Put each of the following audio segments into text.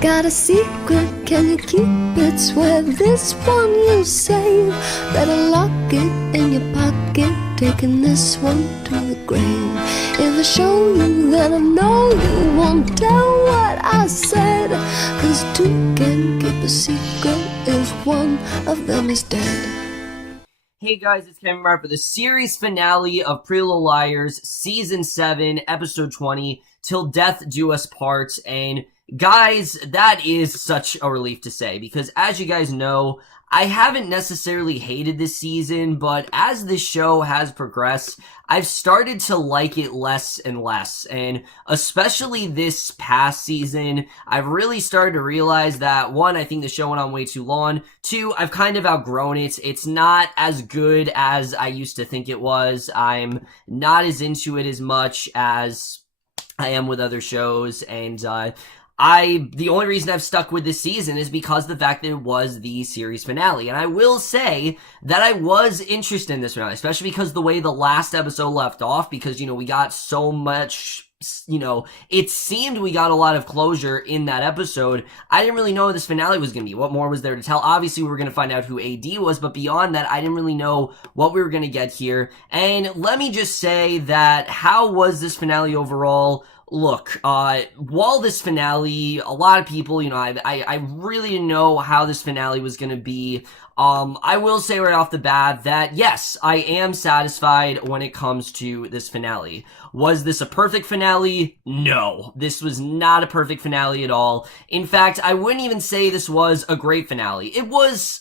Got a secret, can you keep it? Swear this one you'll save. Better lock it in your pocket, taking this one to the grave. If I show you, then I know you won't tell what I said. 'Cause two can keep a secret if one of them is dead. Hey guys, it's Kevin Mark for the series finale of Pretty Little Liars, Season 7, Episode 20, Till Death Do Us Part. And guys, that is such a relief to say, because as you guys know, I haven't necessarily hated this season, but as this show has progressed, I've started to like it less and less, and especially this past season, I've really started to realize that, one, I think the show went on way too long, two, I've kind of outgrown it. It's not as good as I used to think it was. I'm not as into it as much as I am with other shows, and the only reason I've stuck with this season is because of the fact that it was the series finale. And I will say that I was interested in this finale, especially because the way the last episode left off, because, we got so much, it seemed we got a lot of closure in that episode. I didn't really know what this finale was going to be. What more was there to tell? Obviously, we were going to find out who AD was, but beyond that, I didn't really know what we were going to get here. And let me just say that, how was this finale overall? Look, while this finale, a lot of people, I really didn't know how this finale was gonna be. I will say right off the bat that, yes, I am satisfied when it comes to this finale. Was this a perfect finale? No. This was not a perfect finale at all. In fact, I wouldn't even say this was a great finale. It was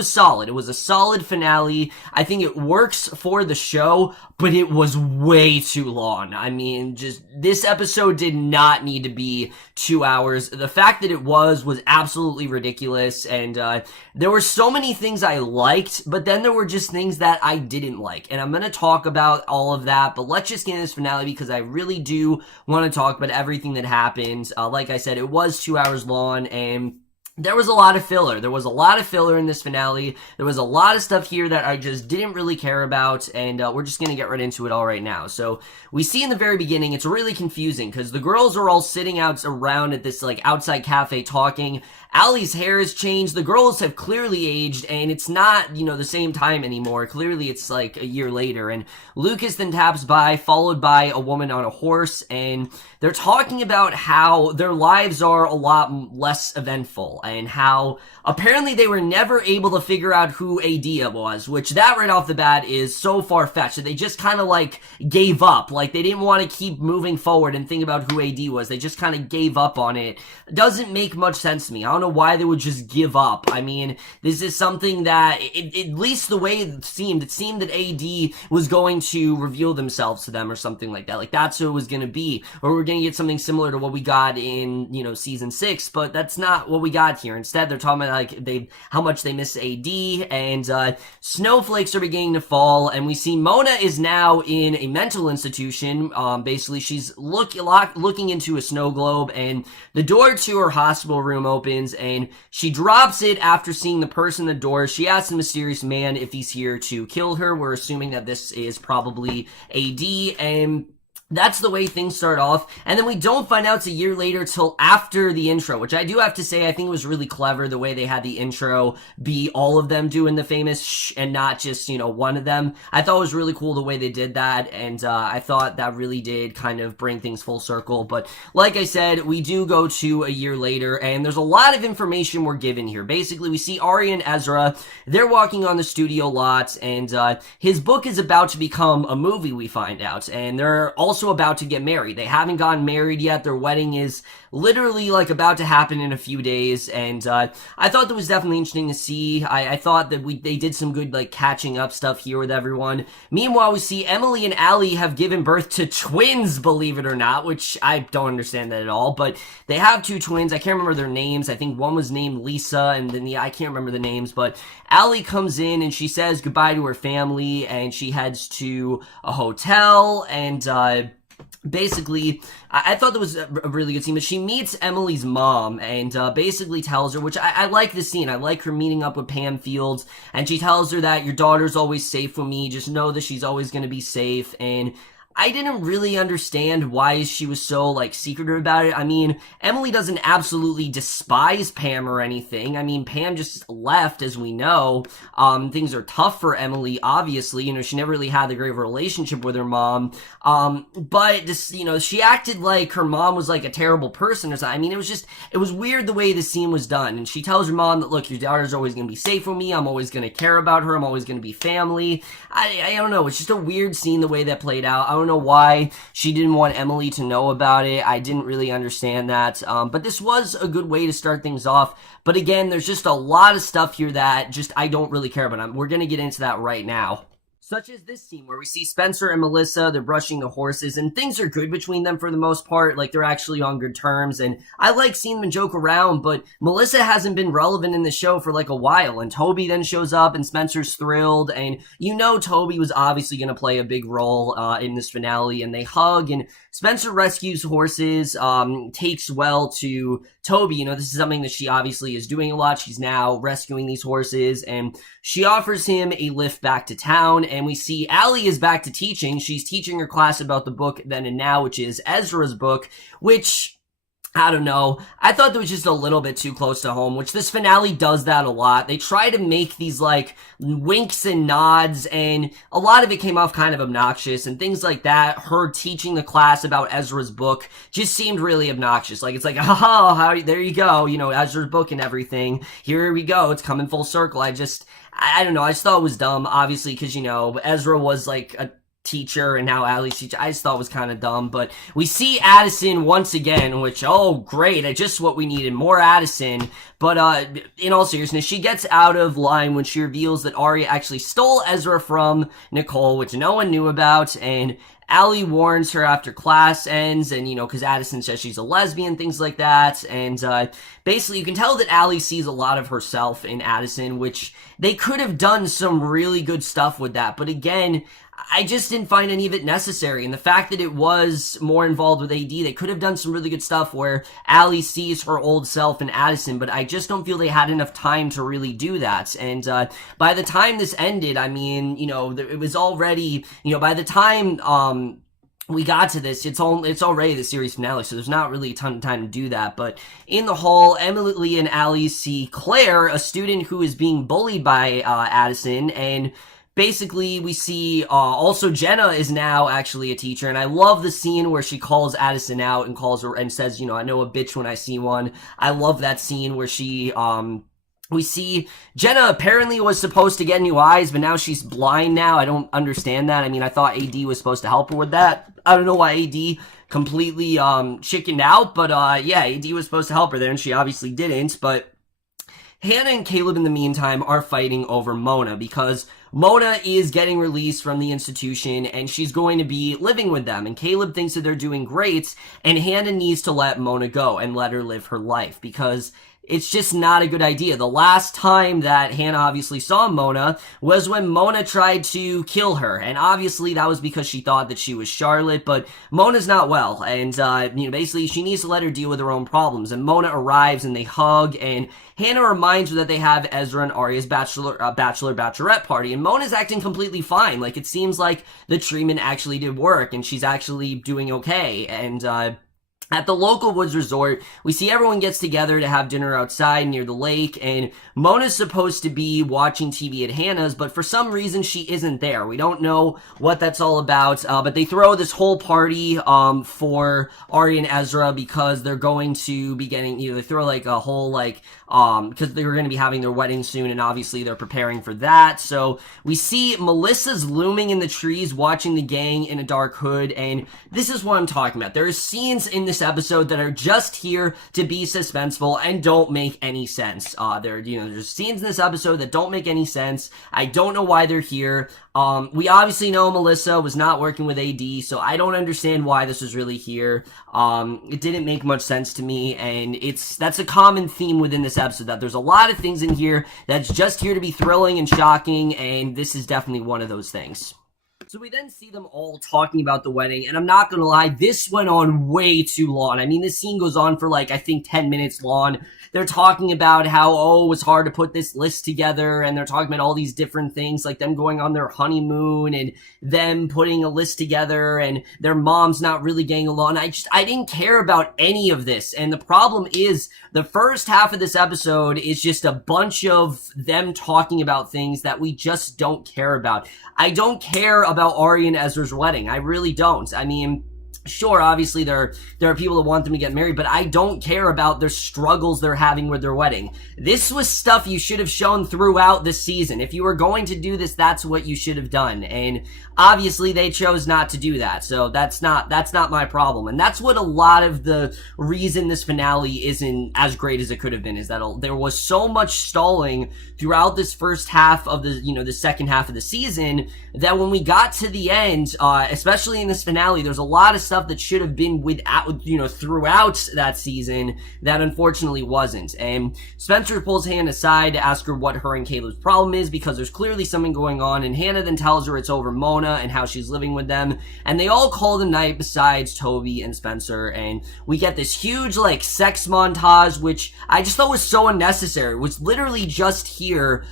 solid. It was a solid finale. I think it works for the show, but it was way too long. I mean, just, this episode did not need to be 2 hours. The fact that it was absolutely ridiculous, and there were so many things I liked, but then there were just things that I didn't like, and I'm gonna talk about all of that, but let's just get into this finale, because I really do want to talk about everything that happened. Like I said, it was 2 hours long, and there was a lot of filler. There was a lot of filler in this finale. There was a lot of stuff here that I just didn't really care about, and we're just gonna get right into it all right now. So, we see in the very beginning, it's really confusing, because the girls are all sitting around at this, outside cafe talking. Allie's hair has changed. The girls have clearly aged, and it's not, the same time anymore. Clearly, it's a year later, and Lucas then taps by, followed by a woman on a horse, and they're talking about how their lives are a lot less eventful, and how apparently they were never able to figure out who AD was, which that right off the bat is so far-fetched that they just kind of gave up. They didn't want to keep moving forward and think about who AD was. They just kind of gave up on it. It doesn't make much sense to me. I don't know why they would just give up. I mean, this is something that, at least the way it seemed that AD was going to reveal themselves to them or something like that. That's who it was going to be. Or we're going to get something similar to what we got in, season 6, but that's not what we got here. Instead, they're talking about, how much they miss AD, and, snowflakes are beginning to fall, and we see Mona is now in a mental institution. Basically, she's looking into a snow globe, and the door to her hospital room opens, and she drops it after seeing the person at the door. She asks the mysterious man if he's here to kill her. We're assuming that this is probably AD, and that's the way things start off, and then we don't find out it's a year later till after the intro, which I do have to say I think was really clever, the way they had the intro be all of them doing the famous shh and not just, one of them. I thought it was really cool the way they did that, and I thought that really did kind of bring things full circle. But like I said, we do go to a year later, and there's a lot of information we're given here. Basically, we see Ari and Ezra, they're walking on the studio lot, and his book is about to become a movie, we find out, and they're also about to get married. They haven't gotten married yet. Their wedding is literally about to happen in a few days, and I thought that was definitely interesting to see. I thought that they did some good catching up stuff here with everyone. Meanwhile, we see Emily and Allie have given birth to twins, believe it or not, which I don't understand that at all, but they have two twins. I can't remember their names. I think one was named Lisa, and then I can't remember the names, but Allie comes in and she says goodbye to her family, and she heads to a hotel, and basically, I thought that was a really good scene, but she meets Emily's mom and basically tells her, which I like this scene, I like her meeting up with Pam Fields, and she tells her that your daughter's always safe with me, just know that she's always going to be safe, and I didn't really understand why she was so, like, secretive about it. I mean, Emily doesn't absolutely despise Pam or anything. I mean, Pam just left, as we know. Things are tough for Emily, obviously. You know, she never really had a great relationship with her mom. But just, you know, she acted like her mom was, like, a terrible person or something. I mean, it was weird the way the scene was done. And she tells her mom that, look, your daughter's always gonna be safe with me. I'm always gonna care about her. I'm always gonna be family. I don't know. It's just a weird scene the way that played out. I don't know why she didn't want Emily to know about it. I didn't really understand that. But this was a good way to start things off. But again, there's just a lot of stuff here that just I don't really care about. We're going to get into that right now. Such as this scene where we see Spencer and Melissa, they're brushing the horses, and things are good between them for the most part. Like, they're actually on good terms, and I like seeing them joke around, but Melissa hasn't been relevant in the show for like a while, and Toby then shows up, and Spencer's thrilled, and you know Toby was obviously going to play a big role in this finale, and they hug, and Spencer rescues horses, takes well to Toby. You know, this is something that she obviously is doing a lot. She's now rescuing these horses, and she offers him a lift back to town, and we see Allie is back to teaching. She's teaching her class about the book Then and Now, which is Ezra's book, which, I don't know. I thought that was just a little bit too close to home, which this finale does that a lot. They try to make these, like, winks and nods, and a lot of it came off kind of obnoxious, and things like that. Her teaching the class about Ezra's book just seemed really obnoxious. Like, it's like, oh, there you go, you know, Ezra's book and everything. Here we go, it's coming full circle. I don't know, I just thought it was dumb, obviously, because, you know, Ezra was, like, a teacher and now Allie's teacher. I just thought it was kind of dumb, but we see Addison once again, which, oh great, just what we needed, more Addison. But in all seriousness, she gets out of line when she reveals that Arya actually stole Ezra from Nicole, which no one knew about, and Allie warns her after class ends, and, you know, because Addison says she's a lesbian, things like that, and basically you can tell that Allie sees a lot of herself in Addison, which they could have done some really good stuff with that, but again, I just didn't find any of it necessary, and the fact that it was more involved with AD, they could have done some really good stuff where Allie sees her old self in Addison, but I just don't feel they had enough time to really do that, and by the time this ended, I mean, you know, it was already, you know, by the time, we got to this, it's already the series finale, so there's not really a ton of time to do that, but in the hall, Emily and Allie see Claire, a student who is being bullied by, Addison, and basically, we see, also Jenna is now actually a teacher, and I love the scene where she calls Addison out and calls her and says, you know, I know a bitch when I see one. I love that scene where she, we see Jenna apparently was supposed to get new eyes, but now she's blind now. I don't understand that. I mean, I thought AD was supposed to help her with that. I don't know why AD completely, chickened out, but, yeah, AD was supposed to help her there, and she obviously didn't, but Hannah and Caleb in the meantime are fighting over Mona because Mona is getting released from the institution and she's going to be living with them, and Caleb thinks that they're doing great, and Hannah needs to let Mona go and let her live her life because it's just not a good idea. The last time that Hannah obviously saw Mona was when Mona tried to kill her, and obviously that was because she thought that she was Charlotte, but Mona's not well, and, you know, basically she needs to let her deal with her own problems, and Mona arrives and they hug, and Hannah reminds her that they have Ezra and Arya's bachelorette party, and Mona's acting completely fine. Like, it seems like the treatment actually did work, and she's actually doing okay, and, at the local woods resort, we see everyone gets together to have dinner outside near the lake, and Mona's supposed to be watching TV at Hannah's, but for some reason she isn't there. We don't know what that's all about, but they throw this whole party, for Arya and Ezra because they're going to be getting, you know, they throw like a whole, like, because they were going to be having their wedding soon, and obviously they're preparing for that. So we see Melissa's looming in the trees, watching the gang in a dark hood, and this is what I'm talking about. There are scenes in this episode that are just here to be suspenseful and don't make any sense. There's scenes in this episode that don't make any sense. I don't know why they're here. We obviously know Melissa was not working with AD, so I don't understand why this was really here. It didn't make much sense to me, and that's a common theme within this episode, that there's a lot of things in here that's just here to be thrilling and shocking, and this is definitely one of those things. So we then see them all talking about the wedding, and I'm not gonna lie, this went on way too long. I mean, this scene goes on for like, I think 10 minutes long. They're talking about how, it was hard to put this list together, and they're talking about all these different things, like them going on their honeymoon, and them putting a list together, and their mom's not really getting along. I didn't care about any of this, and the problem is, the first half of this episode is just a bunch of them talking about things that we just don't care about. I don't care about Arya and Ezra's wedding. I really don't. I mean, sure, obviously there are people that want them to get married, but I don't care about their struggles they're having with their wedding. This was stuff you should have shown throughout the season. If you were going to do this, that's what you should have done. And obviously they chose not to do that. So that's not my problem. And that's what a lot of the reason this finale isn't as great as it could have been, is that there was so much stalling throughout this first half of the second half of the season, that when we got to the end, especially in this finale, there's a lot of stuff that should have been throughout that season that unfortunately wasn't. And Spencer pulls Hannah aside to ask her what her and Caleb's problem is, because there's clearly something going on, and Hannah then tells her it's over Mona and how she's living with them, and they all call the night besides Toby and Spencer, and we get this huge sex montage, which I just thought was so unnecessary. It was literally just here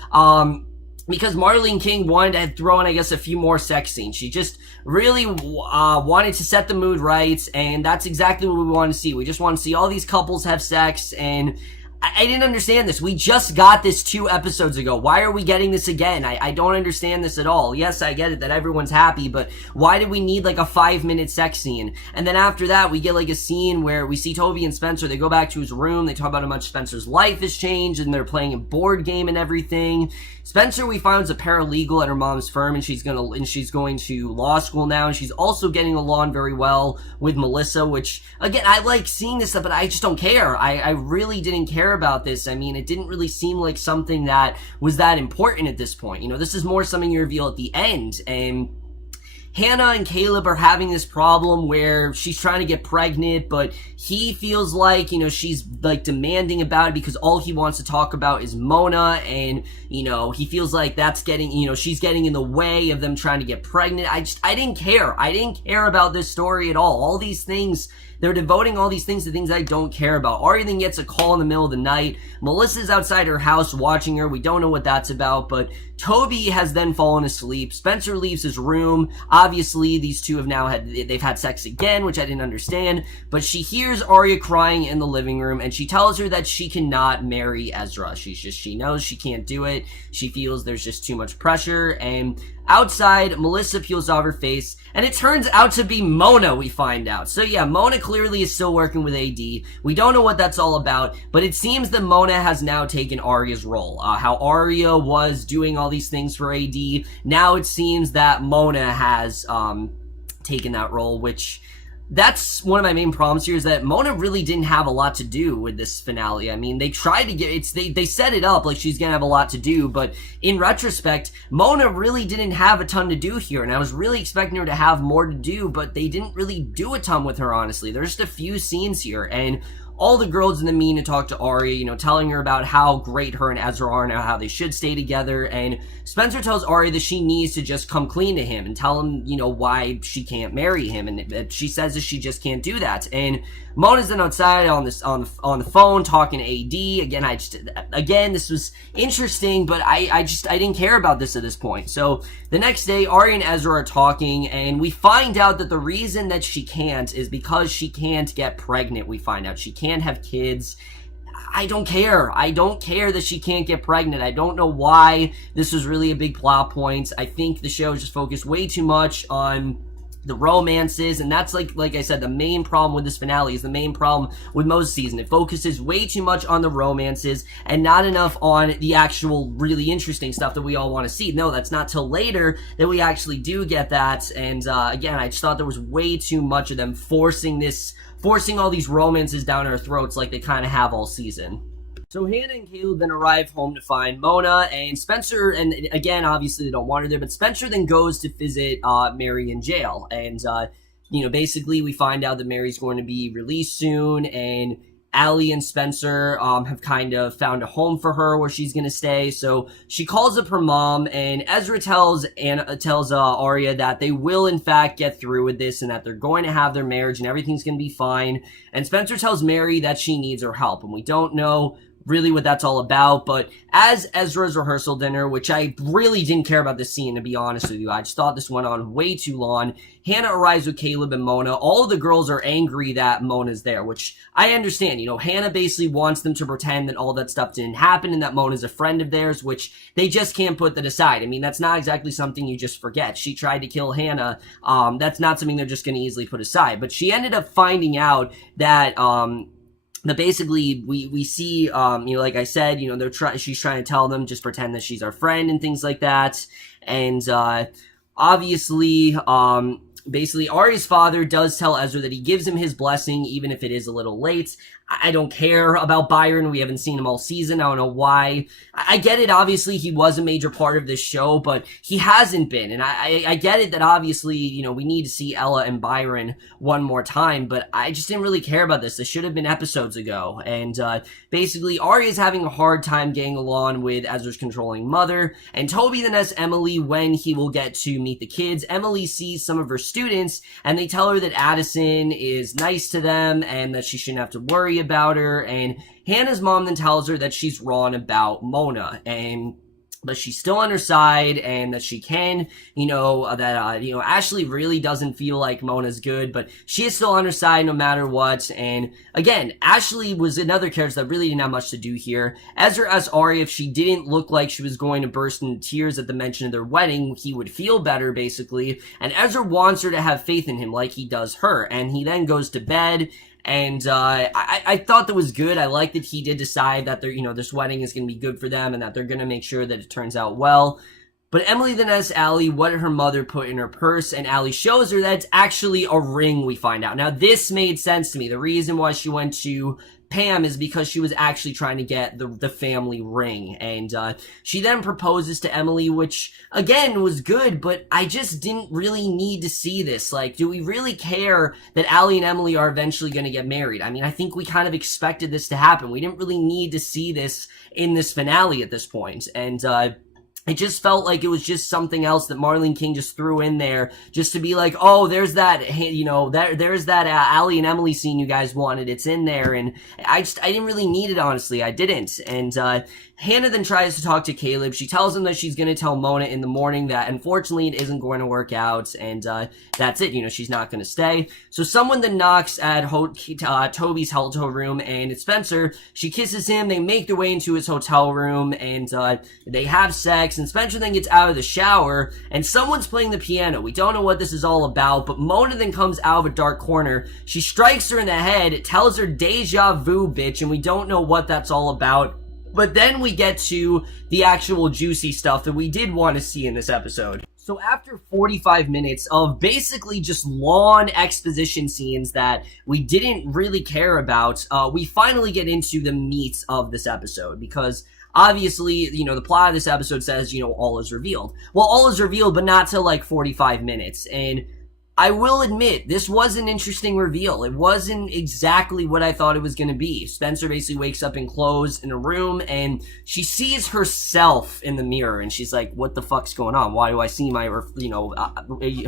because Marlene King wanted to throw in, I guess, a few more sex scenes. She just really wanted to set the mood right, and that's exactly what we want to see. We just want to see all these couples have sex, and I didn't understand this. We just got this 2 episodes ago. Why are we getting this again? I don't understand this at all. Yes, I get it that everyone's happy, but why did we need a 5-minute sex scene? And then after that, we get a scene where we see Toby and Spencer. They go back to his room. They talk about how much Spencer's life has changed, and they're playing a board game and everything. Spencer, we find, is a paralegal at her mom's firm, and she's going to law school now, and she's also getting along very well with Melissa, which, again, I like seeing this stuff, but I just don't care. I really didn't care about this. I mean, it didn't really seem like something that was that important at this point. This is more something you reveal at the end, and Hannah and Caleb are having this problem where she's trying to get pregnant, but he feels like, she's demanding about it because all he wants to talk about is Mona, and, he feels like that's getting, she's getting in the way of them trying to get pregnant. I didn't care. I didn't care about this story at all. All these things, they're devoting all these things to things I don't care about. Arya then gets a call in the middle of the night. Melissa's outside her house watching her. We don't know what that's about, but Toby has then fallen asleep. Spencer leaves his room. Obviously, these two they've had sex again, which I didn't understand, but she hears Arya crying in the living room, and she tells her that she cannot marry Ezra. She knows she can't do it. She feels there's just too much pressure, and outside, Melissa peels off her face, and it turns out to be Mona, we find out. So yeah, Mona clearly is still working with AD. We don't know what that's all about, but it seems that Mona has now taken Arya's role. How Arya was doing all these things for AD, now it seems that Mona has taken that role, which that's one of my main problems here, is that Mona really didn't have a lot to do with this finale. I mean, they tried to they set it up like she's gonna have a lot to do, but in retrospect, Mona really didn't have a ton to do here, and I was really expecting her to have more to do, but they didn't really do a ton with her, honestly. There's just a few scenes here, and all the girls in the mean to talk to Arya, telling her about how great her and Ezra are and how they should stay together, and Spencer tells Arya that she needs to just come clean to him and tell him, why she can't marry him, and she says that she just can't do that, and Mona's then outside on the phone talking to AD. Again, this was interesting, but I didn't care about this at this point. So the next day, Arya and Ezra are talking, and we find out that the reason that she can't is because she can't get pregnant. We find out she can't have kids. I don't care. I don't care that she can't get pregnant. I don't know why this was really a big plot point. I think the show just focused way too much on the romances, and that's like I said, the main problem with this finale is the main problem with most season. It focuses way too much on the romances and not enough on the actual really interesting stuff that we all want to see. No, that's not till later that we actually do get that, and again, I just thought there was way too much of them forcing all these romances down our throats like they kind of have all season. So Hannah and Caleb then arrive home to find Mona, and Spencer, and again, obviously they don't want her there, but Spencer then goes to visit Mary in jail, and basically we find out that Mary's going to be released soon, and Allie and Spencer have kind of found a home for her where she's gonna stay. So she calls up her mom, and Ezra tells Arya that they will in fact get through with this and that they're going to have their marriage and everything's gonna be fine. And Spencer tells Mary that she needs her help, and we don't know really what that's all about. But as Ezra's rehearsal dinner, which I really didn't care about this scene, to be honest with you, I just thought this went on way too long. Hannah arrives with Caleb and Mona. All of the girls are angry that Mona's there, which I understand. You know, Hannah basically wants them to pretend that all that stuff didn't happen and that Mona's a friend of theirs, which they just can't put that aside. I mean, that's not exactly something you just forget. She tried to kill Hannah. That's not something they're just going to easily put aside. But she ended up finding out that basically we see, you know, like I said, you know, she's trying to tell them just pretend that she's our friend and things like that. And, obviously, basically Arya's father does tell Ezra that he gives him his blessing, even if it is a little late. I don't care about Byron. We haven't seen him all season. I don't know why. I get it. Obviously, he was a major part of this show, but he hasn't been. And I get it that obviously, you know, we need to see Ella and Byron one more time, but I just didn't really care about this. This should have been episodes ago. And, basically, Arya's having a hard time getting along with Ezra's controlling mother, and Toby then asks Emily when he will get to meet the kids. Emily sees some of her students, and they tell her that Addison is nice to them, and that she shouldn't have to worry about her. And Hannah's mom then tells her that she's wrong about Mona, but she's still on her side, and that she can, you know, that, you know, Ashley really doesn't feel like Mona's good, but she is still on her side no matter what. And again, Ashley was another character that really didn't have much to do here. Ezra asked Arya if she didn't look like she was going to burst into tears at the mention of their wedding, he would feel better, basically. And Ezra wants her to have faith in him like he does her, and he then goes to bed. And, I thought that was good. I like that he did decide that you know, this wedding is going to be good for them and that they're going to make sure that it turns out well. But Emily then asks Allie what did her mother put in her purse, and Allie shows her that it's actually a ring, we find out. Now, this made sense to me. The reason why she went to Pam is because she was actually trying to get the family ring. And she then proposes to Emily, which again was good, but I just didn't really need to see this. Like, do we really care that Allie and Emily are eventually going to get married? I mean, I think we kind of expected this to happen. We didn't really need to see this in this finale at this point. And it just felt like it was just something else that Marlene King just threw in there just to be like, oh, there's that, you know, there's that Allie and Emily scene you guys wanted. It's in there. And I didn't really need it, honestly. I didn't. And Hannah then tries to talk to Caleb. She tells him that she's going to tell Mona in the morning that unfortunately it isn't going to work out, and that's it. You know, she's not going to stay. So someone then knocks at Toby's hotel room, and it's Spencer. She kisses him. They make their way into his hotel room, and they have sex. And Spencer then gets out of the shower, and someone's playing the piano. We don't know what this is all about, but Mona then comes out of a dark corner. She strikes her in the head, tells her deja vu, bitch, and we don't know what that's all about. But then we get to the actual juicy stuff that we did want to see in this episode. So after 45 minutes of basically just long exposition scenes that we didn't really care about, we finally get into the meat of this episode, because obviously, you know, the plot of this episode says, you know, all is revealed. Well, all is revealed, but not till like 45 minutes. And I will admit, this was an interesting reveal. It wasn't exactly what I thought it was going to be. Spencer basically wakes up in clothes in a room, and she sees herself in the mirror, and she's like, what the fuck's going on? Why do I see my, you know,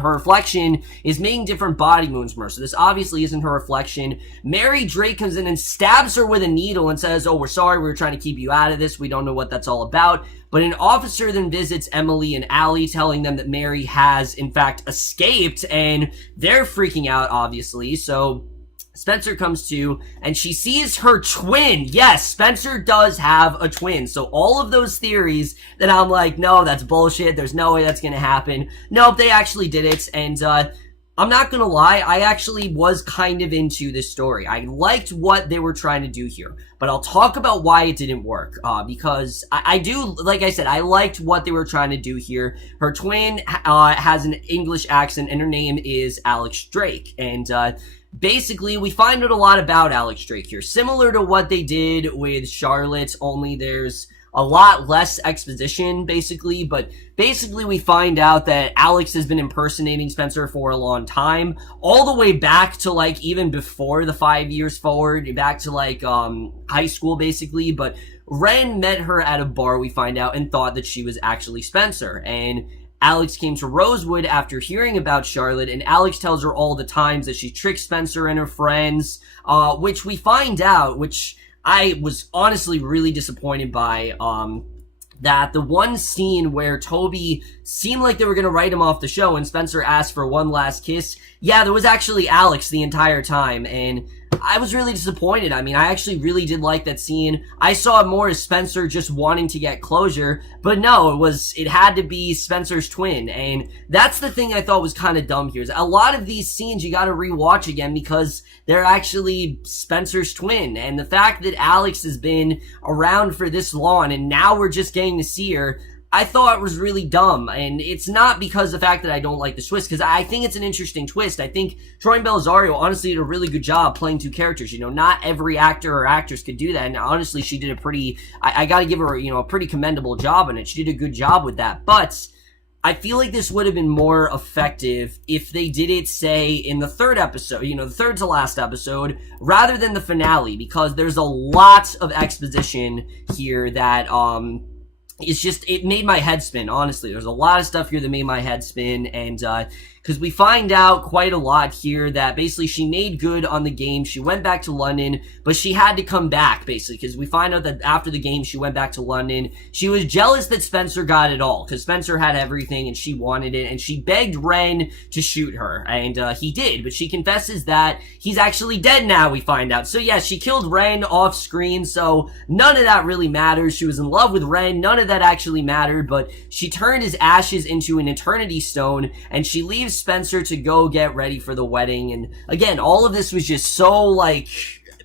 her reflection is making different body movements. So this obviously isn't her reflection. Mary Drake comes in and stabs her with a needle and says, oh, we're sorry, we were trying to keep you out of this. We don't know what that's all about. But an officer then visits Emily and Allie, telling them that Mary has, in fact, escaped, and they're freaking out, obviously. So Spencer comes to, and she sees her twin. Yes, Spencer does have a twin. So all of those theories that I'm like, no, that's bullshit, there's no way that's gonna happen. Nope, they actually did it, and I'm not gonna lie, I actually was kind of into this story. I liked what they were trying to do here, but I'll talk about why it didn't work, because I do, like I said, I liked what they were trying to do here. Her twin has an English accent, and her name is Alex Drake, and basically, we find out a lot about Alex Drake here, similar to what they did with Charlotte, only there's a lot less exposition, basically, but basically we find out that Alex has been impersonating Spencer for a long time, all the way back to, like, even before the 5 years forward, back to, like, high school, basically, but Ren met her at a bar, we find out, and thought that she was actually Spencer, and Alex came to Rosewood after hearing about Charlotte, and Alex tells her all the times that she tricked Spencer and her friends, which we find out, which I was honestly really disappointed by, that the one scene where Toby seemed like they were going to write him off the show and Spencer asked for one last kiss, yeah, there was actually Alex the entire time, and I was really disappointed. I mean, I actually really did like that scene. I saw it more as Spencer just wanting to get closure, but no, it had to be Spencer's twin, and that's the thing I thought was kind of dumb here. Is a lot of these scenes you gotta rewatch again because they're actually Spencer's twin, and the fact that Alex has been around for this long and now we're just getting to see her, I thought it was really dumb, and it's not because of the fact that I don't like the twist, because I think it's an interesting twist. I think Troian Bellisario honestly did a really good job playing two characters. You know, not every actor or actress could do that, and honestly, she did a pretty, I gotta give her, a pretty commendable job on it. She did a good job with that, but I feel like this would have been more effective if they did it, say, in the third episode, the third to last episode, rather than the finale, because there's a lot of exposition here that, it made my head spin, honestly. There's a lot of stuff here that made my head spin, and, because we find out quite a lot here that basically she made good on the game. She went back to London, but she had to come back, basically, because we find out that after the game, she went back to London. She was jealous that Spencer got it all, because Spencer had everything, and she wanted it, and she begged Ren to shoot her, and, he did, but she confesses that he's actually dead now, we find out. So, yeah, she killed Ren off screen, so none of that really matters. She was in love with Ren, none of that actually mattered, but she turned his ashes into an eternity stone, and she leaves Spencer to go get ready for the wedding. And again, all of this was just so, like,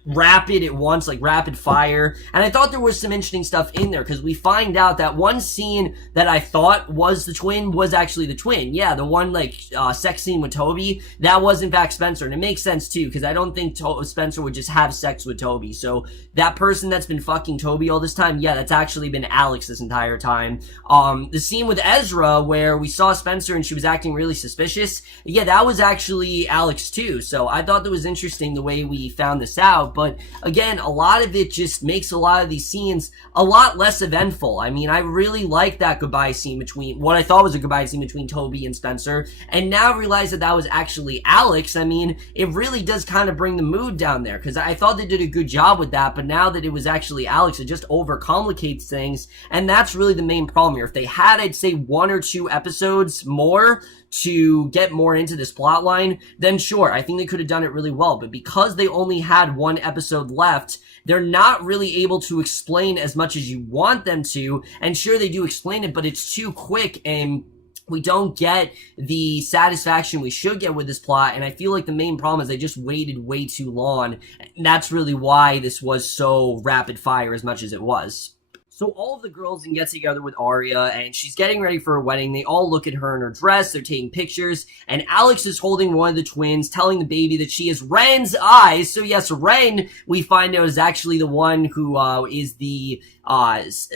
rapid at once, like rapid fire, and I thought there was some interesting stuff in there, because we find out that one scene that I thought was the twin was actually the twin. Yeah, the one, like, sex scene with Toby, that was in fact Spencer, and it makes sense too, because I don't think Spencer would just have sex with Toby, so that person that's been fucking Toby all this time, yeah, that's actually been Alex this entire time. The scene with Ezra, where we saw Spencer and she was acting really suspicious, yeah, that was actually Alex too, so I thought that was interesting the way we found this out. But again, a lot of it just makes a lot of these scenes a lot less eventful. I mean, I really like that goodbye scene between, what I thought was a goodbye scene between Toby and Spencer, and now realize that that was actually Alex. I mean, it really does kind of bring the mood down there, because I thought they did a good job with that, but now that it was actually Alex, it just overcomplicates things, and that's really the main problem here. If they had, I'd say, 1 or 2 episodes more to get more into this plot line, then sure, I think they could have done it really well. But because they only had 1 episode left, they're not really able to explain as much as you want them to. And sure, they do explain it, but it's too quick, and we don't get the satisfaction we should get with this plot. And I feel like the main problem is they just waited way too long. And that's really why this was so rapid fire as much as it was. So all of the girls can get together with Aria, and she's getting ready for a wedding. They all look at her in her dress, they're taking pictures, and Alex is holding one of the twins, telling the baby that she has Ren's eyes. So yes, Ren, we find out, is actually the one who is the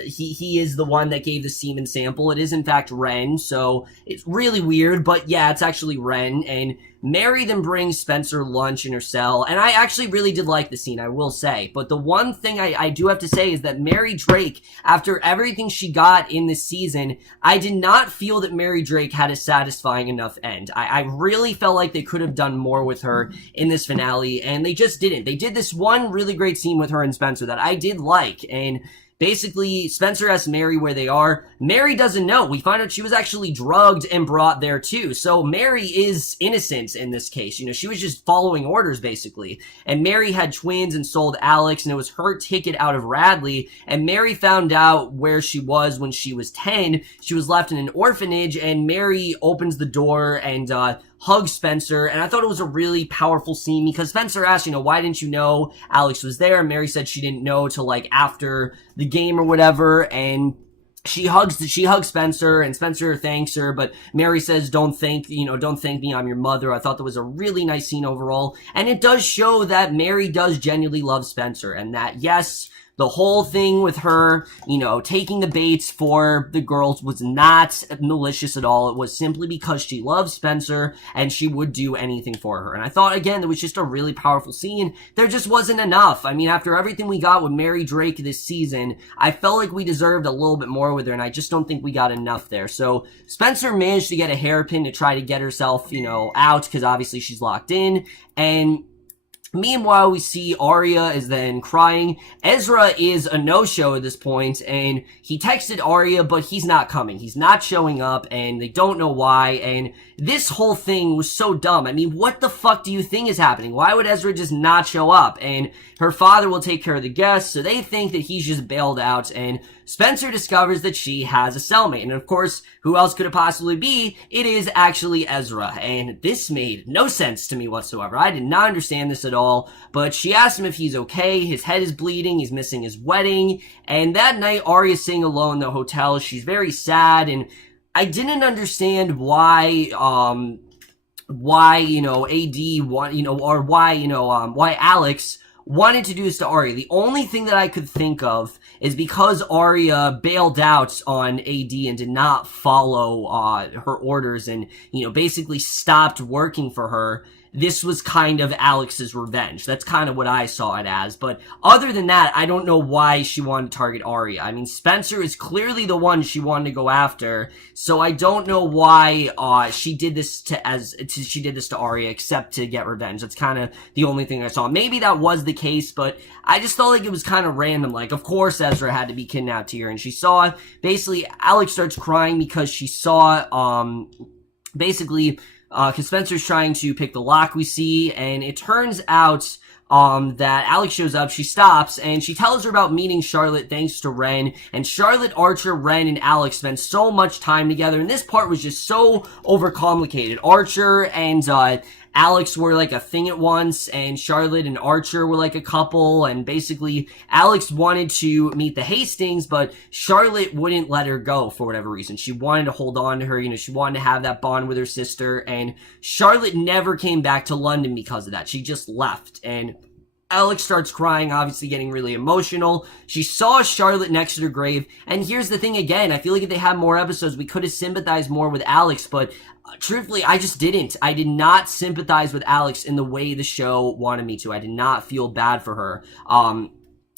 he is the one that gave the semen sample. It is in fact Ren, so it's really weird, but yeah, it's actually Ren. And Mary then brings Spencer lunch in her cell, and I actually really did like the scene, I will say. But the one thing I do have to say is that Mary Drake, after everything she got in this season, I did not feel that Mary Drake had a satisfying enough end. I really felt like they could have done more with her in this finale, and they just didn't. They did this one really great scene with her and Spencer that I did like, and basically, Spencer asks Mary where they are. Mary doesn't know. We find out she was actually drugged and brought there too. So Mary is innocent in this case. She was just following orders basically. And Mary had twins and sold Alex, and it was her ticket out of Radley. And Mary found out where she was when she was 10. She was left in an orphanage, and Mary opens the door and hugs Spencer, and I thought it was a really powerful scene because Spencer asked, why didn't you know Alex was there? And Mary said she didn't know till like after the game or whatever, and she hugs Spencer, and Spencer thanks her, but Mary says, don't thank me, I'm your mother. I thought that was a really nice scene overall, and it does show that Mary does genuinely love Spencer, and that, yes, the whole thing with her, you know, taking the baits for the girls was not malicious at all. It was simply because she loves Spencer and she would do anything for her. And I thought, again, it was just a really powerful scene. There just wasn't enough. I mean, after everything we got with Mary Drake this season, I felt like we deserved a little bit more with her, and I just don't think we got enough there. So Spencer managed to get a hairpin to try to get herself, you know, out, because obviously she's locked in. And meanwhile, we see Arya is then crying. Ezra is a no-show at this point, and he texted Arya, but he's not coming. He's not showing up, and they don't know why, and this whole thing was so dumb. I mean, what the fuck do you think is happening? Why would Ezra just not show up? And her father will take care of the guests, so they think that he's just bailed out, and Spencer discovers that she has a cellmate. And of course, who else could it possibly be? It is actually Ezra. And this made no sense to me whatsoever. I did not understand this at all. But she asked him if he's okay. His head is bleeding. He's missing his wedding. And that night, Arya's sitting alone in the hotel. She's very sad. And I didn't understand why, you know, why Alex wanted to do this to Arya. The only thing that I could think of is because Arya bailed out on AD and did not follow her orders and, you know, basically stopped working for her. This was kind of Alex's revenge. That's kind of what I saw it as. But other than that, I don't know why she wanted to target Arya. I mean, Spencer is clearly the one she wanted to go after. So I don't know why she did this to Arya, except to get revenge. That's kind of the only thing I saw. Maybe that was the case, but I just felt like it was kind of random. Like, of course Ezra had to be kidnapped here. And she saw, basically, Alex starts crying because she saw, because Spencer's trying to pick the lock, we see, and it turns out that Alex shows up. She stops, and she tells her about meeting Charlotte thanks to Ren. And Charlotte, Archer, Ren, and Alex spent so much time together, and this part was just so overcomplicated. Archer and Alex were like a thing at once, and Charlotte and Archer were like a couple, and basically Alex wanted to meet the Hastings, but Charlotte wouldn't let her go for whatever reason. She wanted to hold on to her, you know, she wanted to have that bond with her sister, and Charlotte never came back to London because of that. She just left, and Alex starts crying, obviously getting really emotional. She saw Charlotte next to her grave, and here's the thing again, I feel like if they had more episodes, we could have sympathized more with Alex, but truthfully, I just didn't. I did not sympathize with Alex in the way the show wanted me to. I did not feel bad for her.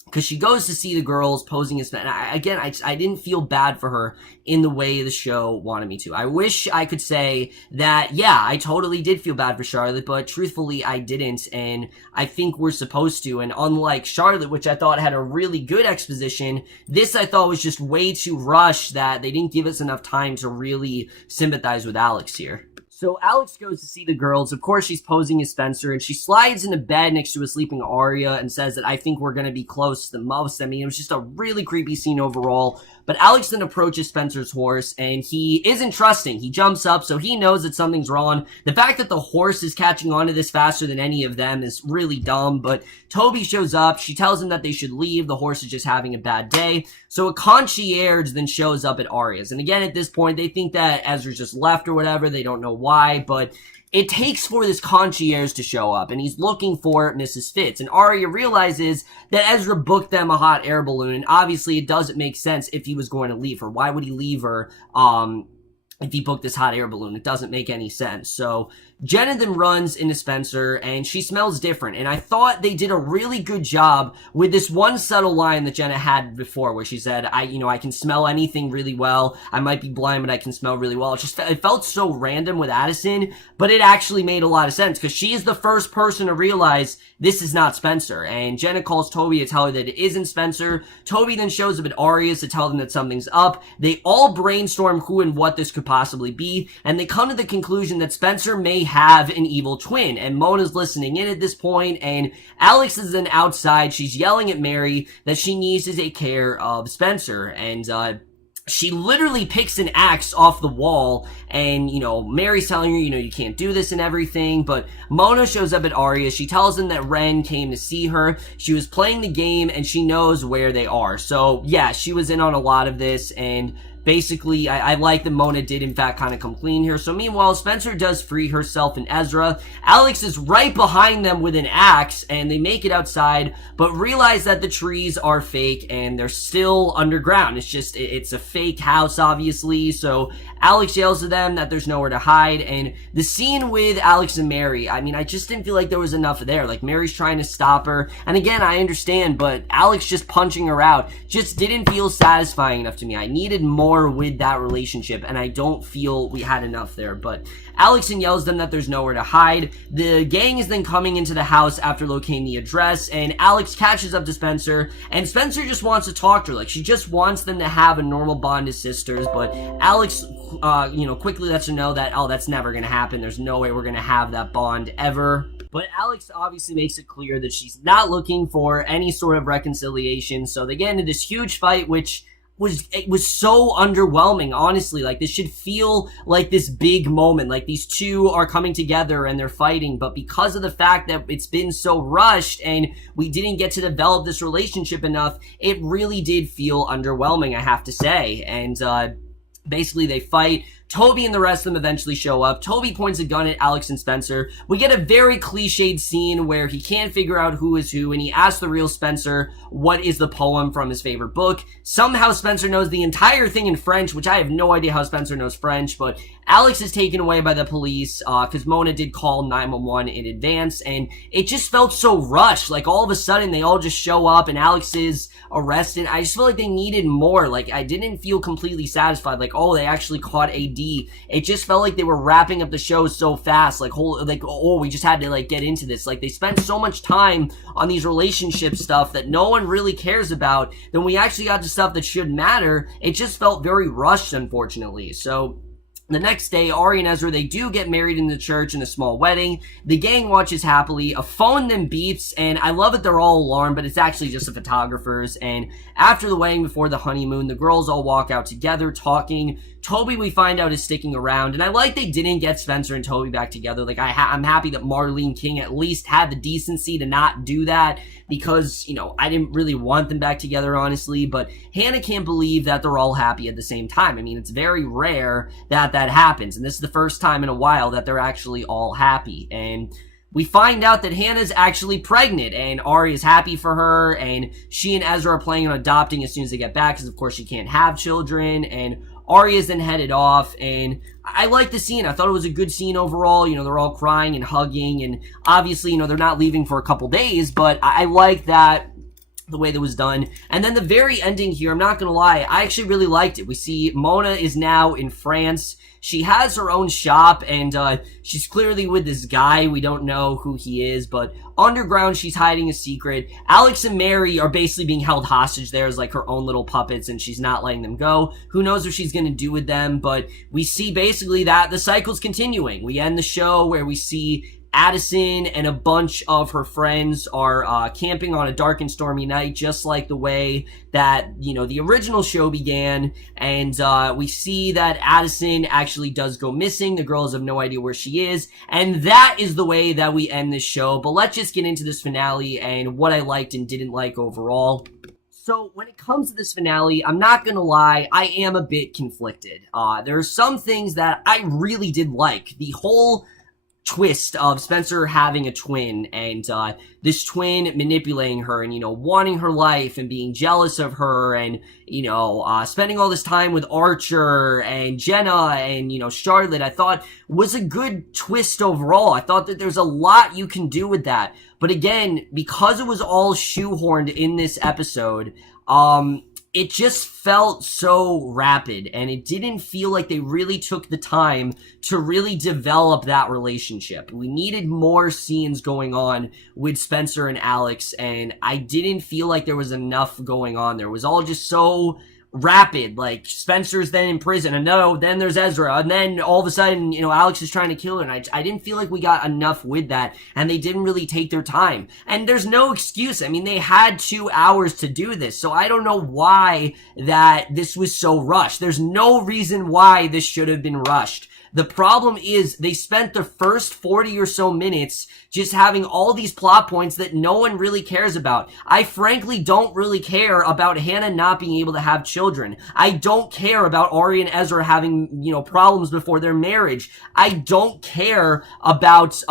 Because she goes to see the girls posing as... I didn't feel bad for her in the way the show wanted me to. I wish I could say that, yeah, I totally did feel bad for Charlotte, but truthfully, I didn't, and I think we're supposed to. And unlike Charlotte, which I thought had a really good exposition, this I thought was just way too rushed that they didn't give us enough time to really sympathize with Alex here. So Alex goes to see the girls. Of course, she's posing as Spencer, and she slides into bed next to a sleeping Arya and says that I think we're going to be close the most. I mean, it was just a really creepy scene overall. But Alex then approaches Spencer's horse, and he isn't trusting. He jumps up, so he knows that something's wrong. The fact that the horse is catching on to this faster than any of them is really dumb, but Toby shows up. She tells him that they should leave. The horse is just having a bad day. So a concierge then shows up at Arya's. And again, at this point, they think that Ezra's just left or whatever. They don't know why, but it takes for this concierge to show up, and he's looking for Mrs. Fitz. And Arya realizes that Ezra booked them a hot air balloon, and obviously it doesn't make sense if he was going to leave her. Why would he leave her, if he booked this hot air balloon? It doesn't make any sense. So Jenna then runs into Spencer, and she smells different. And I thought they did a really good job with this one subtle line that Jenna had before, where she said, I can smell anything really well. I might be blind, but I can smell really well. It felt so random with Addison, but it actually made a lot of sense, because she is the first person to realize this is not Spencer. And Jenna calls Toby to tell her that it isn't Spencer. Toby then shows up at Arya's to tell them that something's up. They all brainstorm who and what this could possibly be, and they come to the conclusion that Spencer may have an evil twin. And Mona's listening in at this point, and Alex is then outside. She's yelling at Mary that she needs to take care of Spencer, and she literally picks an axe off the wall, and, Mary's telling her, you can't do this and everything, but Mona shows up at Arya. She tells them that Ren came to see her. She was playing the game, and she knows where they are. So, yeah, she was in on a lot of this, and basically, I like that Mona did in fact kind of come clean here. So meanwhile, Spencer does free herself and Ezra. Alex is right behind them with an axe, and they make it outside, but realize that the trees are fake and they're still underground. It's a fake house, obviously. So Alex yells at them that there's nowhere to hide, and the scene with Alex and Mary, I mean, I just didn't feel like there was enough there. Like, Mary's trying to stop her, and again, I understand, but Alex just punching her out just didn't feel satisfying enough to me. I needed more with that relationship, and I don't feel we had enough there. But Alex yells them that there's nowhere to hide. The gang is then coming into the house after locating the address, and Alex catches up to Spencer, and Spencer just wants to talk to her. Like, she just wants them to have a normal bond as sisters, but Alex, quickly lets her know that, oh, that's never gonna happen. There's no way we're gonna have that bond ever. But Alex obviously makes it clear that she's not looking for any sort of reconciliation, so they get into this huge fight, which was so underwhelming, honestly. Like, this should feel like this big moment, like these two are coming together and they're fighting, but because of the fact that it's been so rushed and we didn't get to develop this relationship enough, it really did feel underwhelming, I have to say. And basically they fight. Toby and the rest of them eventually show up. Toby points a gun at Alex and Spencer. We get a very cliched scene where he can't figure out who is who, and he asks the real Spencer what is the poem from his favorite book. Somehow Spencer knows the entire thing in French, which I have no idea how Spencer knows French, but Alex is taken away by the police, because Mona did call 911 in advance, and it just felt so rushed. Like, all of a sudden, they all just show up, and Alex is arrested. I just feel like they needed more. Like, I didn't feel completely satisfied. Like, oh, they actually caught AD. It just felt like they were wrapping up the show so fast. Like, we just had to, like, get into this. Like, they spent so much time on these relationship stuff that no one really cares about. Then we actually got to stuff that should matter. It just felt very rushed, unfortunately. So the next day, Ari and Ezra, they do get married in the church in a small wedding. The gang watches happily. A phone then beeps, and I love that they're all alarmed, but it's actually just the photographers. And after the wedding, before the honeymoon, the girls all walk out together, talking. Toby, we find out, is sticking around, and I like they didn't get Spencer and Toby back together. Like, I'm happy that Marlene King at least had the decency to not do that, because, I didn't really want them back together, honestly, but Hannah can't believe that they're all happy at the same time. I mean, it's very rare that that happens, and this is the first time in a while that they're actually all happy. And we find out that Hannah's actually pregnant, and Ari is happy for her, and she and Ezra are planning on adopting as soon as they get back, because of course she can't have children, and Ari is then headed off, and I like the scene. I thought it was a good scene overall. They're all crying and hugging, and obviously, they're not leaving for a couple days, but I like that, the way that was done. And then the very ending here, I'm not gonna lie, I actually really liked it. We see Mona is now in France. She has her own shop, and she's clearly with this guy. We don't know who he is, but underground she's hiding a secret. Alex and Mary are basically being held hostage there as like her own little puppets, and she's not letting them go. Who knows what she's gonna do with them, but we see basically that the cycle's continuing. We end the show where we see Addison and a bunch of her friends are camping on a dark and stormy night, just like the way that, the original show began. And we see that Addison actually does go missing. The girls have no idea where she is. And that is the way that we end this show. But let's just get into this finale and what I liked and didn't like overall. So when it comes to this finale, I'm not gonna lie, I am a bit conflicted. There are some things that I really did like. The whole twist of Spencer having a twin, and this twin manipulating her and, wanting her life and being jealous of her, and, spending all this time with Archer and Jenna and, Charlotte, I thought was a good twist overall. I thought that there's a lot you can do with that. But again, because it was all shoehorned in this episode, it just felt so rapid, and it didn't feel like they really took the time to really develop that relationship. We needed more scenes going on with Spencer and Alex, and I didn't feel like there was enough going on there. It was all just so rapid. Like, Spencer's then in prison, and then there's Ezra, and then all of a sudden, Alex is trying to kill her, and I didn't feel like we got enough with that, and they didn't really take their time. And there's no excuse. I mean, they had 2 hours to do this, so I don't know why that this was so rushed. There's no reason why this should have been rushed. The problem is they spent the first 40 or so minutes just having all these plot points that no one really cares about. I frankly don't really care about Hannah not being able to have children. I don't care about Ari and Ezra having, problems before their marriage. I don't care about,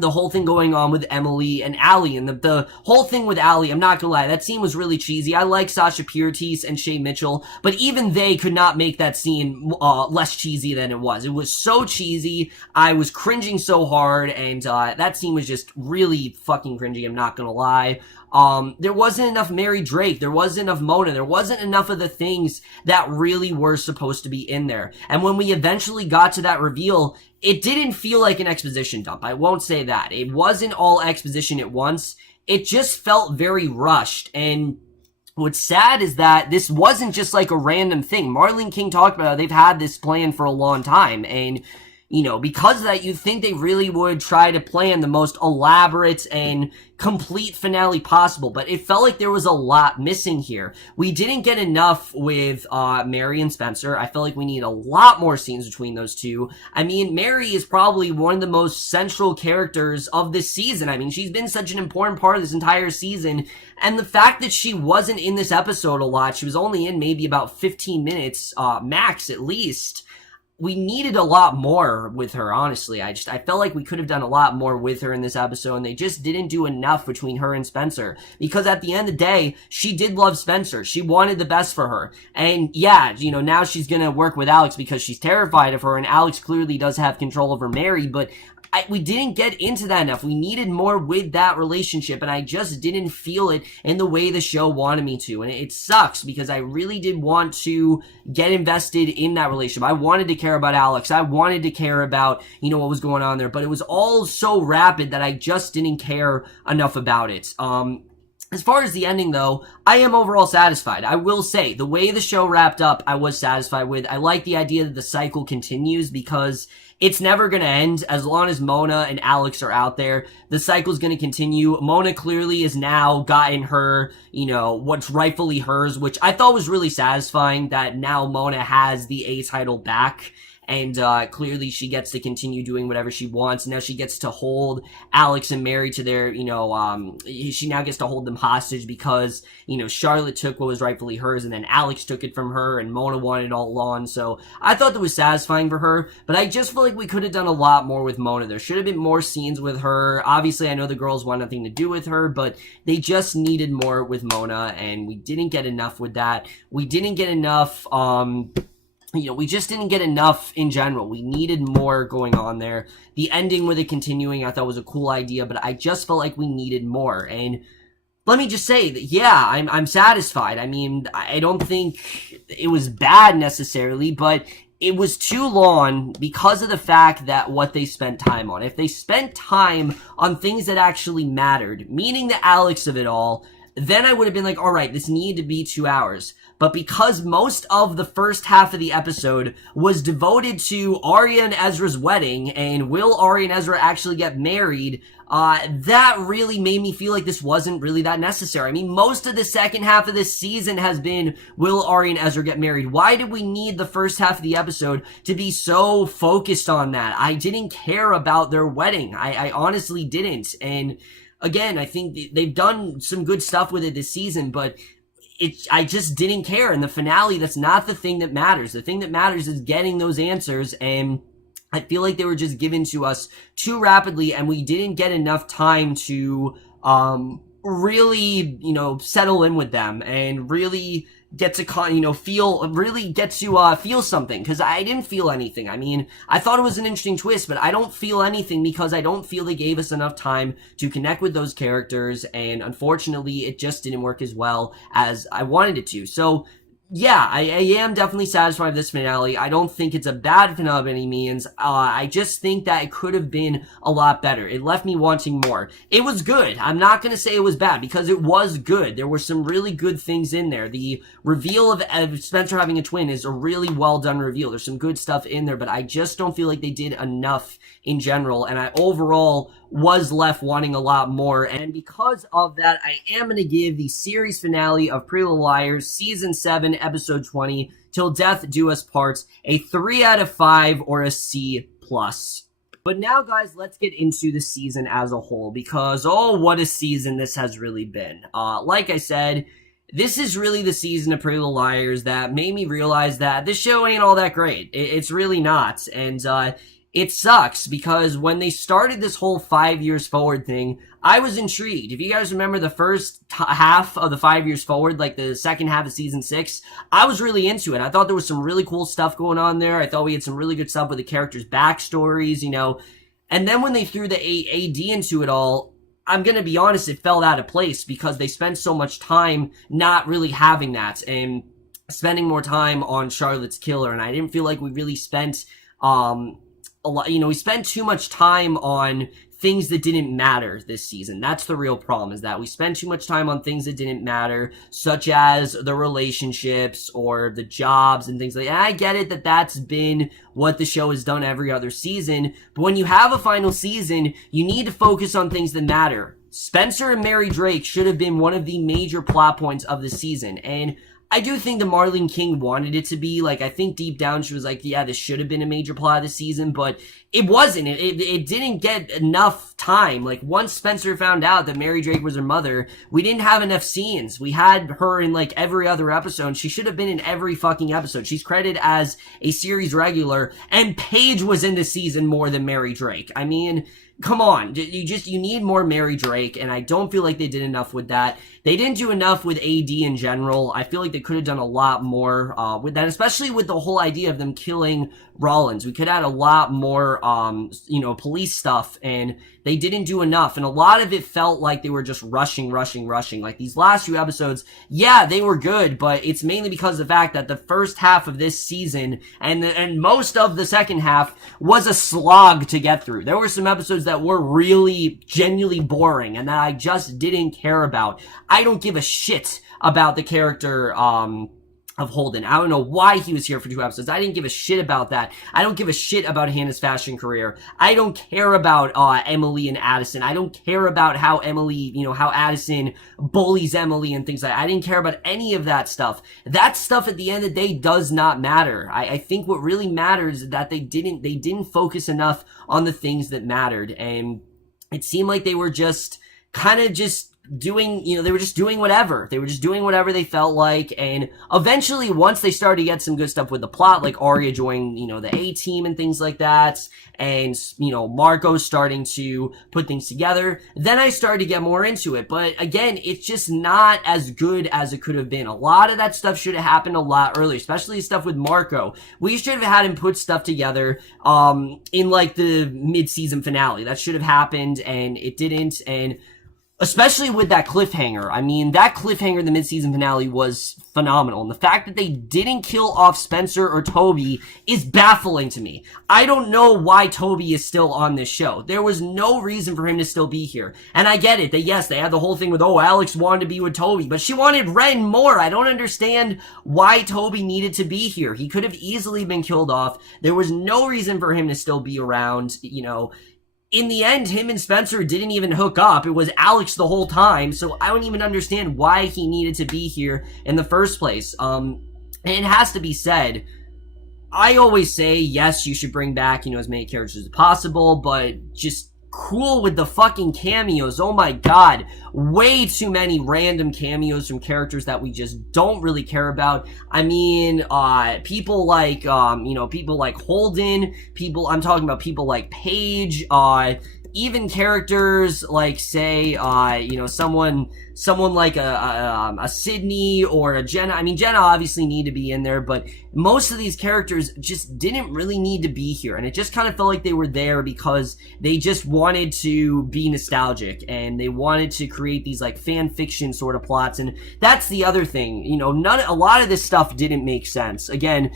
the whole thing going on with Emily and Allie, and the whole thing with Allie, I'm not gonna lie, that scene was really cheesy. I like Sasha Pieterse and Shay Mitchell, but even they could not make that scene less cheesy than it was. It was so cheesy, I was cringing so hard, and that scene was just really fucking cringy, I'm not gonna lie. There wasn't enough Mary Drake, there wasn't enough Mona, there wasn't enough of the things that really were supposed to be in there. And when we eventually got to that reveal, it didn't feel like an exposition dump. I won't say that. It wasn't all exposition at once. It just felt very rushed. And what's sad is that this wasn't just like a random thing. Marlene King talked about how they've had this plan for a long time. And, because of that, you'd think they really would try to plan the most elaborate and complete finale possible, but it felt like there was a lot missing here. We didn't get enough with Mary and Spencer. I felt like we need a lot more scenes between those two. I mean, Mary is probably one of the most central characters of this season. I mean, she's been such an important part of this entire season, and the fact that she wasn't in this episode a lot, she was only in maybe about 15 minutes, max at least. We needed a lot more with her, honestly. I felt like we could have done a lot more with her in this episode, and they just didn't do enough between her and Spencer. Because at the end of the day, she did love Spencer. She wanted the best for her. And yeah, now she's gonna work with Alex because she's terrified of her, and Alex clearly does have control over Mary, but we didn't get into that enough. We needed more with that relationship, and I just didn't feel it in the way the show wanted me to. And it sucks because I really did want to get invested in that relationship. I wanted to care about Alex. I wanted to care about, what was going on there. But it was all so rapid that I just didn't care enough about it. As far as the ending, though, I am overall satisfied. I will say, the way the show wrapped up, I was satisfied with. I like the idea that the cycle continues because it's never going to end. As long as Mona and Alex are out there, the cycle's going to continue. Mona clearly has now gotten her, what's rightfully hers, which I thought was really satisfying that now Mona has the A title back. And clearly she gets to continue doing whatever she wants. Now she gets to hold Alex and Mary to their, she now gets to hold them hostage because, Charlotte took what was rightfully hers, and then Alex took it from her, and Mona wanted it all along. So I thought that was satisfying for her, but I just feel like we could have done a lot more with Mona. There should have been more scenes with her. Obviously, I know the girls want nothing to do with her, but they just needed more with Mona, and we didn't get enough with that. We didn't get enough, we just didn't get enough in general. We needed more going on there. The ending with it continuing, I thought was a cool idea, but I just felt like we needed more. And let me just say that, yeah, I'm satisfied. I mean, I don't think it was bad necessarily, but it was too long because of the fact that what they spent time on. If they spent time on things that actually mattered, meaning the Alex of it all, then I would have been like, all right, this needed to be 2 hours. But because most of the first half of the episode was devoted to Arya and Ezra's wedding, and will Arya and Ezra actually get married, that really made me feel like this wasn't really that necessary. I mean, most of the second half of this season has been, will Arya and Ezra get married? Why did we need the first half of the episode to be so focused on that? I didn't care about their wedding. I honestly didn't. And again, I think they've done some good stuff with it this season, but I just didn't care. In the finale, that's not the thing that matters. The thing that matters is getting those answers, and I feel like they were just given to us too rapidly, and we didn't get enough time to really, settle in with them and really get to feel something, because I didn't feel anything. I mean, I thought it was an interesting twist, but I don't feel anything because I don't feel they gave us enough time to connect with those characters, and unfortunately it just didn't work as well as I wanted it to. So yeah, I am definitely satisfied with this finale. I don't think it's a bad finale by any means. I just think that it could have been a lot better. It left me wanting more. It was good. I'm not going to say it was bad because it was good. There were some really good things in there. The reveal of Spencer having a twin is a really well done reveal. There's some good stuff in there, but I just don't feel like they did enough in general. And I overall was left wanting a lot more. And because of that, I am going to give the series finale of Pretty Little Liars, Season 7, Episode 20, Till Death Do Us Part, a 3 out of 5 or a C+. But now, guys, let's get into the season as a whole, because, oh, what a season this has really been. Like I said, this is really the season of Pretty Little Liars that made me realize that this show ain't all that great. It's really not. And, it sucks, because when they started this whole 5 years forward thing, I was intrigued. If you guys remember the first half of the 5 years forward, like the second half of season 6, I was really into it. I thought there was some really cool stuff going on there. I thought we had some really good stuff with the characters' backstories, you know. And then when they threw the AD into it all, I'm gonna be honest, it fell out of place, because they spent so much time not really having that and spending more time on Charlotte's killer. And I didn't feel like we really spent, a lot, you know, we spent too much time on things that didn't matter this season. That's the real problem, is that we spent too much time on things that didn't matter, such as the relationships or the jobs and things like that. And I get it that that's been what the show has done every other season, but when you have a final season, you need to focus on things that matter. Spencer and Mary Drake should have been one of the major plot points of the season, and I do think the Marlene King wanted it to be. Like, I think deep down she was like, yeah, this should have been a major plot of the season, but it wasn't. It didn't get enough time. Like, once Spencer found out that Mary Drake was her mother, we didn't have enough scenes. We had her in, like, every other episode. She should have been in every fucking episode. She's credited as a series regular, and Paige was in the season more than Mary Drake. I mean, come on, you need more Mary Drake, and I don't feel like they did enough with that. They didn't do enough with AD in general. I feel like they could have done a lot more with that, especially with the whole idea of them killing Rollins. We could add a lot more, you know, police stuff, and they didn't do enough. And a lot of it felt like they were just rushing. Like, these last few episodes, yeah, they were good, but it's mainly because of the fact that the first half of this season and most of the second half was a slog to get through. There were some episodes that were really genuinely boring and that I just didn't care about. I don't give a shit about the character, of Holden. I don't know why he was here for 2 episodes. I didn't give a shit about that. I don't give a shit about Hannah's fashion career. I don't care about, Emily and Addison. I don't care about how Emily, you know, how Addison bullies Emily and things like that. I didn't care about any of that stuff. That stuff at the end of the day does not matter. I think what really matters is that they didn't focus enough on the things that mattered. And it seemed like they were just kind of just doing, you know, they were just doing whatever. They were just doing whatever they felt like, and eventually, once they started to get some good stuff with the plot, like Arya joining, you know, the A-team and things like that, and, you know, Marco starting to put things together, then I started to get more into it. But again, it's just not as good as it could have been. A lot of that stuff should have happened a lot earlier, especially stuff with Marco. We should have had him put stuff together, in like the mid-season finale. That should have happened, and it didn't, and especially with that cliffhanger. I mean, that cliffhanger in the mid-season finale was phenomenal. And the fact that they didn't kill off Spencer or Toby is baffling to me. I don't know why Toby is still on this show. There was no reason for him to still be here. And I get it. Yes, they had the whole thing with, oh, Alex wanted to be with Toby, but she wanted Ren more. I don't understand why Toby needed to be here. He could have easily been killed off. There was no reason for him to still be around, you know. In the end, him and Spencer didn't even hook up. It was Alex the whole time, so I don't even understand why he needed to be here in the first place. And it has to be said, I always say, yes, you should bring back, you know, as many characters as possible, but just cool with the fucking cameos. Oh my god, way too many random cameos from characters that we just don't really care about. I mean, people like, you know, people like Holden, I'm talking about people like Paige, even characters like, say, you know, someone like a Sydney or a Jenna. I mean, Jenna obviously need to be in there, but most of these characters just didn't really need to be here. And it just kind of felt like they were there because they just wanted to be nostalgic and they wanted to create these like fan fiction sort of plots. And that's the other thing, you know, a lot of this stuff didn't make sense. Again,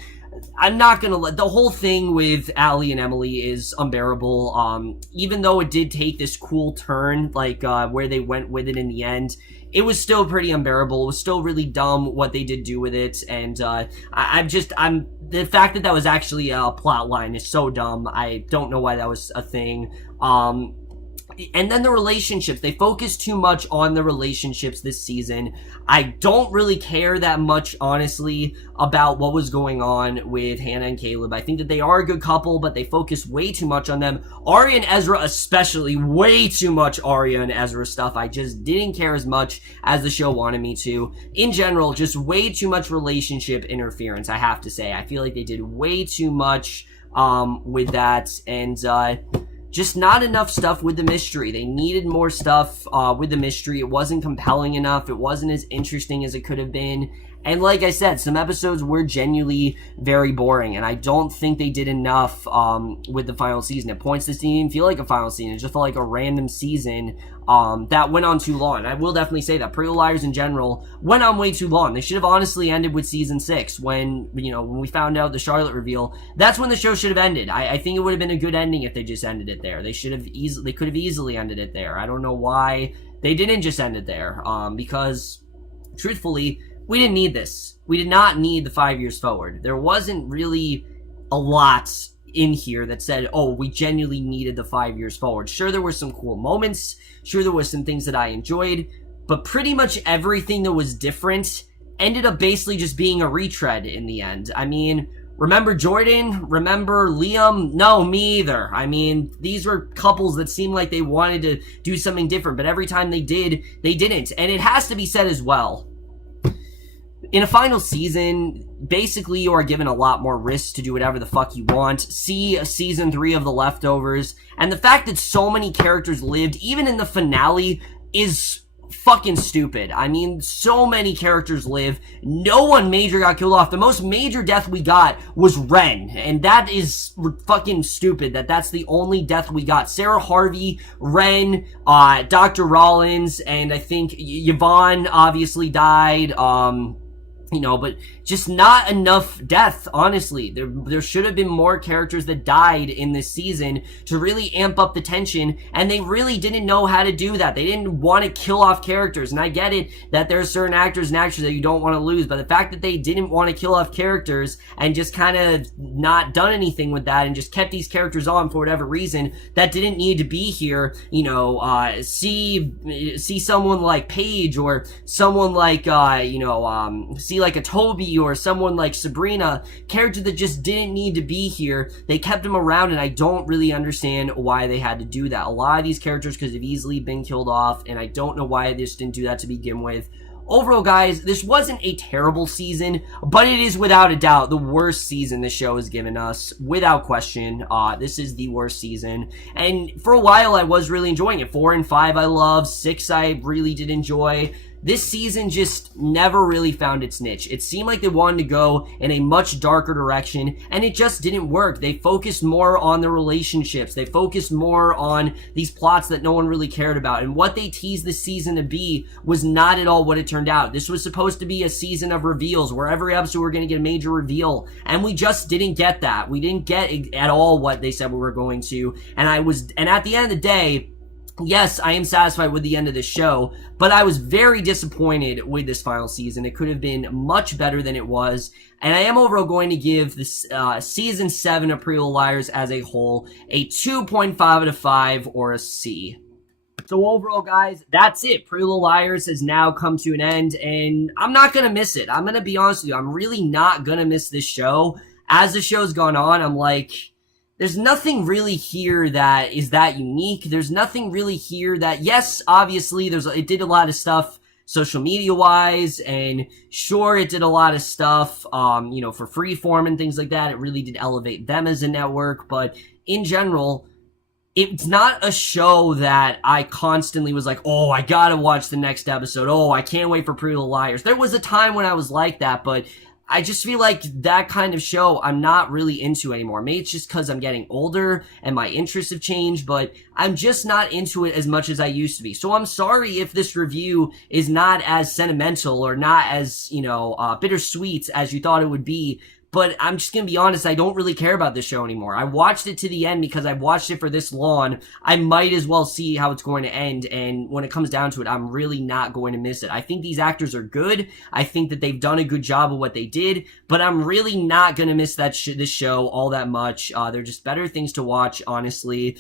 I'm not gonna the whole thing with Allie and Emily is unbearable. Even though it did take this cool turn, like, where they went with it in the end, it was still pretty unbearable. It was still really dumb what they did do with it, and, the fact that was actually a plot line is so dumb. I don't know why that was a thing. And then the relationships. They focus too much on the relationships this season. I don't really care that much, honestly, about what was going on with Hannah and Caleb. I think that they are a good couple, but they focus way too much on them. Arya and Ezra especially, way too much Arya and Ezra stuff. I just didn't care as much as the show wanted me to. In general, just way too much relationship interference, I have to say. I feel like they did way too much with that, and just not enough stuff with the mystery. They needed more stuff with the mystery. It wasn't compelling enough. It wasn't as interesting as it could have been. And like I said, some episodes were genuinely very boring, and I don't think they did enough with the final season. At points, this didn't even feel like a final season. It just felt like a random season that went on too long. I will definitely say that Pretty Little Liars in general went on way too long. They should have honestly ended with season 6 when we found out the Charlotte reveal. That's when the show should have ended. I think it would have been a good ending if they just ended it there. They could have easily ended it there. I don't know why they didn't just end it there. Because truthfully, we didn't need this. We did not need the 5 years forward. There wasn't really a lot in here that said, oh, we genuinely needed the 5 years forward. Sure, there were some cool moments. Sure, there were some things that I enjoyed. But pretty much everything that was different ended up basically just being a retread in the end. I mean, remember Jordan? Remember Liam? No, me either. I mean, these were couples that seemed like they wanted to do something different. But every time they did, they didn't. And it has to be said as well, in a final season, basically you are given a lot more risks to do whatever the fuck you want. See season 3 of The Leftovers. And the fact that so many characters lived, even in the finale, is fucking stupid. I mean, so many characters live. No one major got killed off. The most major death we got was Ren. And that is fucking stupid that that's the only death we got. Sarah Harvey, Ren, Dr. Rollins, and I think Yvonne obviously died. But just not enough death, honestly. There should have been more characters that died in this season to really amp up the tension, and they really didn't know how to do that. They didn't want to kill off characters, and I get it that there are certain actors and actresses that you don't want to lose, but the fact that they didn't want to kill off characters and just kind of not done anything with that and just kept these characters on for whatever reason that didn't need to be here, see someone like Paige or someone like, see like a Toby or someone like Sabrina, characters that just didn't need to be here. They kept them around, and I don't really understand why they had to do that. A lot of these characters could have easily been killed off, and I don't know why they just didn't do that to begin with. Overall, guys, this wasn't a terrible season, but it is without a doubt the worst season the show has given us, without question. This is the worst season, and for a while I was really enjoying it. 4 and 5 I love, 6 I really did enjoy. This season just never really found its niche. It seemed like they wanted to go in a much darker direction, and it just didn't work. They focused more on the relationships. They focused more on these plots that no one really cared about, and what they teased this season to be was not at all what it turned out. This was supposed to be a season of reveals, where every episode we're going to get a major reveal, and we just didn't get that. We didn't get at all what they said we were going to, and at the end of the day, yes, I am satisfied with the end of the show, but I was very disappointed with this final season. It could have been much better than it was, and I am overall going to give this season 7 of Pretty Little Liars as a whole a 2.5 out of 5 or a C. So overall, guys, that's it. Pretty Little Liars has now come to an end, and I'm not going to miss it. I'm going to be honest with you. I'm really not going to miss this show. As the show's gone on, I'm like, there's nothing really here that is that unique. There's nothing really here that, yes, obviously, it did a lot of stuff social media-wise, and sure, it did a lot of stuff, for Freeform and things like that. It really did elevate them as a network, but in general, it's not a show that I constantly was like, oh, I gotta watch the next episode. Oh, I can't wait for Pretty Little Liars. There was a time when I was like that, but I just feel like that kind of show I'm not really into anymore. Maybe it's just because I'm getting older and my interests have changed, but I'm just not into it as much as I used to be. So I'm sorry if this review is not as sentimental or not as, bittersweet as you thought it would be. But I'm just going to be honest, I don't really care about this show anymore. I watched it to the end because I've watched it for this long. I might as well see how it's going to end, and when it comes down to it, I'm really not going to miss it. I think these actors are good. I think that they've done a good job of what they did, but I'm really not going to miss this show all that much. They're just better things to watch, honestly.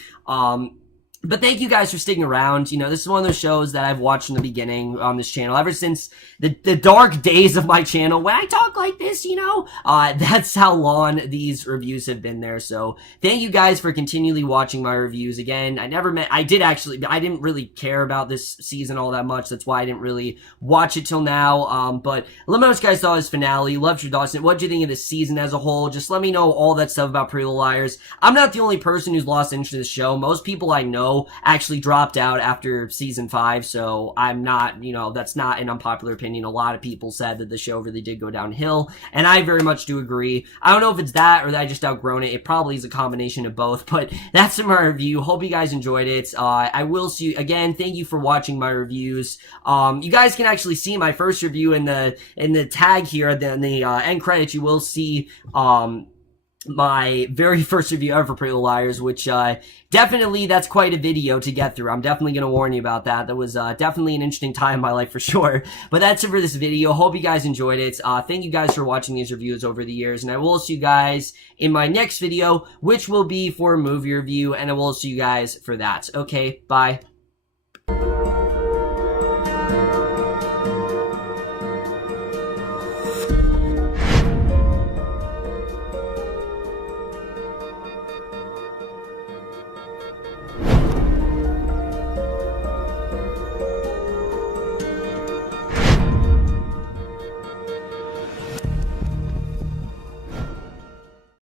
But thank you guys for sticking around. You know, this is one of those shows that I've watched from the beginning on this channel, ever since the dark days of my channel when I talk like this, you know. That's how long these reviews have been there. So thank you guys for continually watching my reviews. Again, I didn't really care about this season all that much. That's why I didn't really watch it till now. But let me know what you guys thought of this finale. Loved your thoughts. What do you think of this season as a whole? Just let me know all that stuff about Pretty Little Liars. I'm not the only person who's lost interest in this show. Most people I know actually dropped out after season 5, so I'm not, you know, that's not an unpopular opinion. A lot of people said that the show really did go downhill, and I very much do agree. I don't know if it's that or that I just outgrown it. It probably is a combination of both, but that's my review. Hope you guys enjoyed it. I will see you again. Thank you for watching my reviews. You guys can actually see my first review in the tag here, in the end credits. You will see my very first review ever for Pretty Little Liars, which definitely that's quite a video to get through. I'm definitely going to warn you about that. That was definitely an interesting time in my life for sure. But that's it for this video. Hope you guys enjoyed it. Thank you guys for watching these reviews over the years, and I will see you guys in my next video, which will be for a movie review, and I will see you guys for that. Okay, bye.